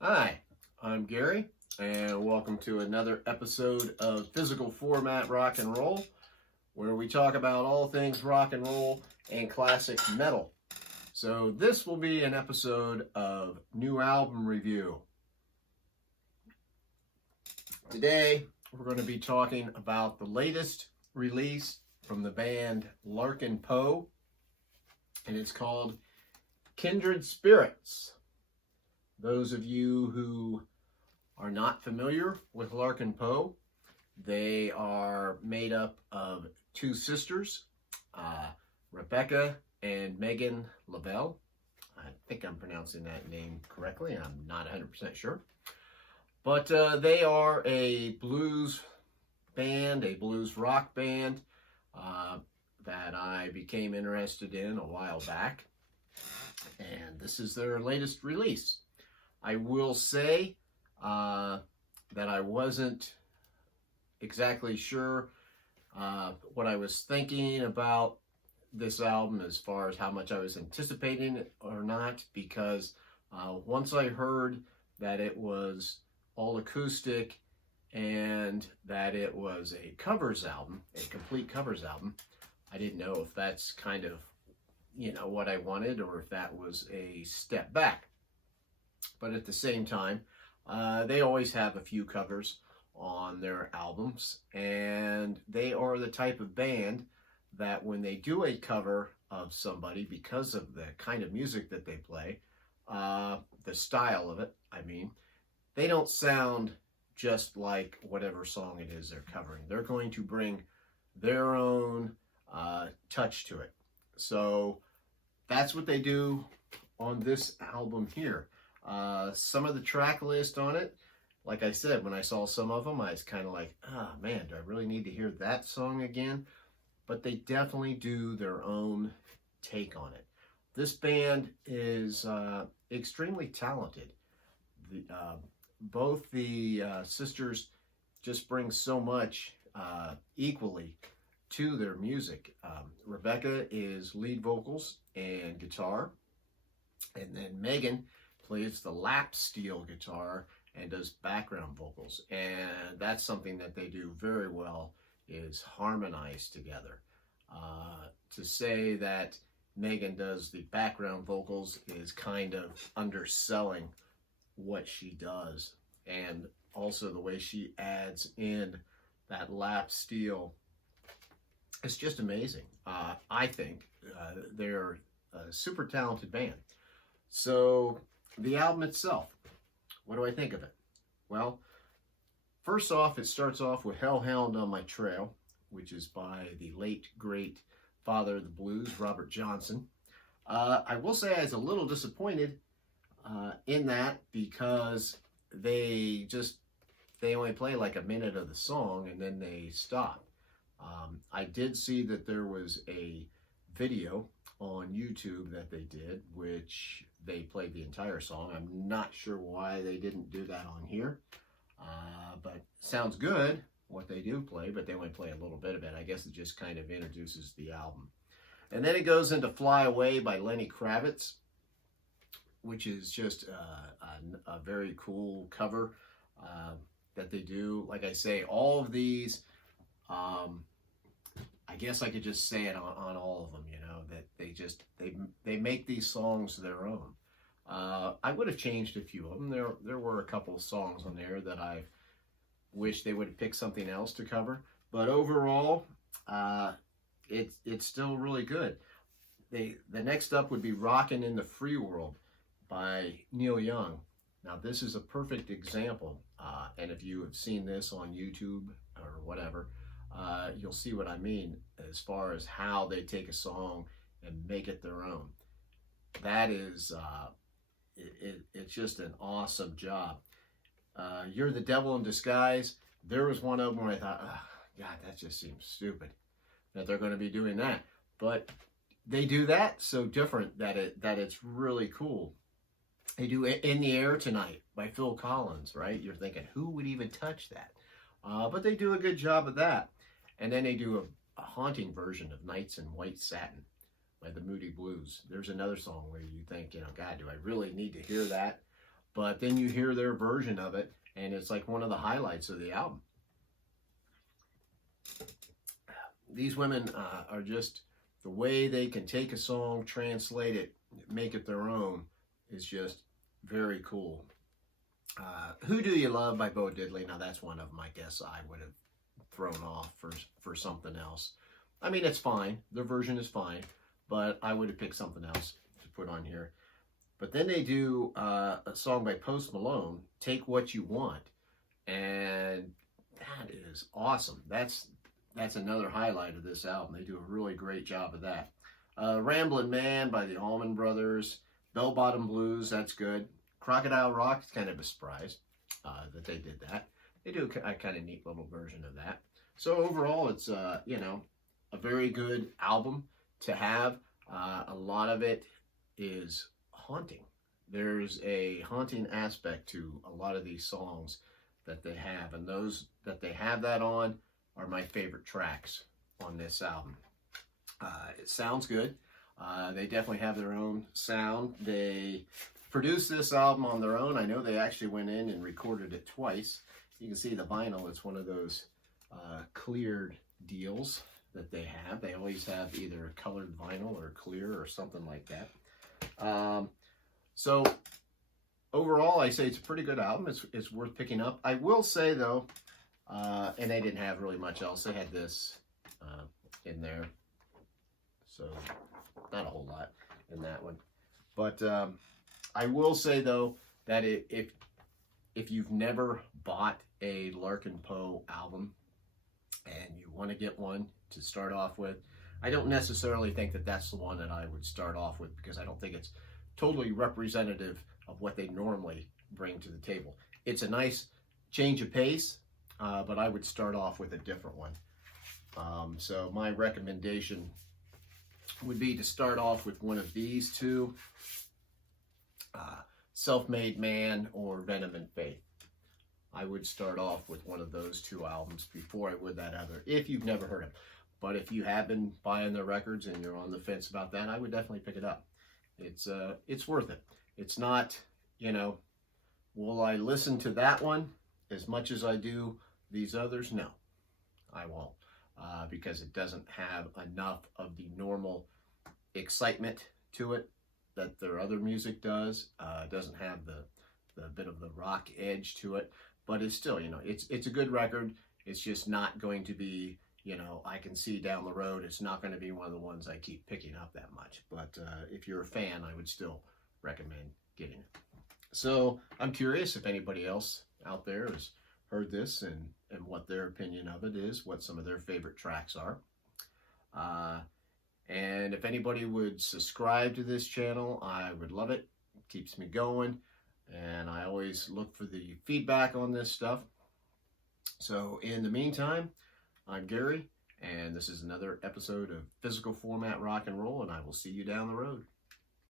Hi, I'm Gary, and welcome to another episode of Physical Format Rock and Roll, where we talk about all things rock and roll and classic metal. So, this will be an episode of new album review. Today, we're going to be talking about the latest release from the band Larkin Poe, and it's called Kindred Spirits. Those of you who are not familiar with Larkin Poe, they are made up of two sisters, Rebecca and Megan Lavelle. I think I'm pronouncing that name correctly. I'm not 100% sure. But they are a blues band, a blues rock band that I became interested in a while back. And this is their latest release. I will say that I wasn't exactly sure what I was thinking about this album as far as how much I was anticipating it or not, because once I heard that it was all acoustic and that it was a covers album, a complete covers album, I didn't know if that's kind of, what I wanted or if that was a step back. But at the same time, they always have a few covers on their albums, and they are the type of band that when they do a cover of somebody, because of the kind of music that they play, the style of it, they don't sound just like whatever song it is they're covering. They're going to bring their own touch to it. So that's what they do on this album here. Some of the track list on it, like I said, when I saw some of them, I was kind of like, man, do I really need to hear that song again? But they definitely do their own take on it. This band is extremely talented. Both the sisters just bring so much equally to their music. Rebecca is lead vocals and guitar, and then Megan plays the lap steel guitar and does background vocals. And that's something that they do very well, is harmonize together. To say that Megan does the background vocals is kind of underselling what she does. And also the way she adds in that lap steel, it's just amazing. I think they're a super talented band. So the album itself, what do I think of it? Well, first off, it starts off with Hellhound on My Trail, which is by the late, great father of the blues, Robert Johnson. I will say I was a little disappointed in that, because they only play like a minute of the song and then they stop. I did see that there was a video on YouTube that they did, which they played the entire song. I'm not sure why they didn't do that on here, but sounds good what they do play, but they only play a little bit of it. I guess it just kind of introduces the album. And then it goes into Fly Away by Lenny Kravitz, which is just a very cool cover that they do. Like I say, all of these, I guess I could just say it on all of them, that they make these songs their own. I would have changed a few of them. There were a couple of songs on there that I wish they would have picked something else to cover. But overall, it's still really good. The next up would be Rockin' in the Free World by Neil Young. Now, this is a perfect example, and if you have seen this on YouTube or whatever, you'll see what I mean as far as how they take a song and make it their own. That is, it's just an awesome job. You're the Devil in Disguise. There was one of them where I thought, oh, God, that just seems stupid that they're going to be doing that. But they do that so different that it's really cool. They do In the Air Tonight by Phil Collins, right? You're thinking, who would even touch that? But they do a good job of that. And then they do a haunting version of Nights in White Satin by the Moody Blues. There's another song where you think, God, do I really need to hear that? but then you hear their version of it, and it's like one of the highlights of the album. These women are just, the way they can take a song, translate it, make it their own, is just very cool. Who Do You Love by Bo Diddley? Now that's one of them I guess I would have thrown off for something else. I mean, it's fine. Their version is fine, but I would have picked something else to put on here. But then they do a song by Post Malone, Take What You Want, and that is awesome. That's another highlight of this album. They do a really great job of that. Ramblin' Man by the Allman Brothers, Bell Bottom Blues, that's good. Crocodile Rock is kind of a surprise that they did that. They do a kind of neat little version of that. So overall, it's you know, a very good album to have. A lot of it is haunting. There's a haunting aspect to a lot of these songs that they have, and those that they have that on are my favorite tracks on this album. It sounds good. They definitely have their own sound. They produced this album on their own. I know they actually went in and recorded it twice. You can see the vinyl. It's one of those cleared deals that they have. They always have either colored vinyl or clear or something like that. So overall, I say it's a pretty good album. It's worth picking up. I will say though, and they didn't have really much else. They had this in there, so not a whole lot in that one. But I will say though that if you've never bought a Larkin Poe album and you want to get one to start off with, I don't necessarily think that that's the one that I would start off with, because I don't think it's totally representative of what they normally bring to the table. It's a nice change of pace, but I would start off with a different one. So my recommendation would be to start off with one of these two, Self-Made Man or Venom and Faith. I would start off with one of those two albums before I would that other, if you've never heard them. But if you have been buying their records and you're on the fence about that, I would definitely pick it up. It's worth it. It's not, you know, will I listen to that one as much as I do these others? No, I won't, because it doesn't have enough of the normal excitement to it that their other music does. It doesn't have the bit of the rock edge to it, but it's still, you know, it's a good record. It's just not going to be, you know, I can see down the road, it's not going to be one of the ones I keep picking up that much. But if you're a fan, I would still recommend getting it. So I'm curious if anybody else out there has heard this and what their opinion of it is, what some of their favorite tracks are. And if anybody would subscribe to this channel, I would love it. It keeps me going, and I always look for the feedback on this stuff. So in the meantime, I'm Gary, and this is another episode of Physical Format Rock and Roll, and I will see you down the road.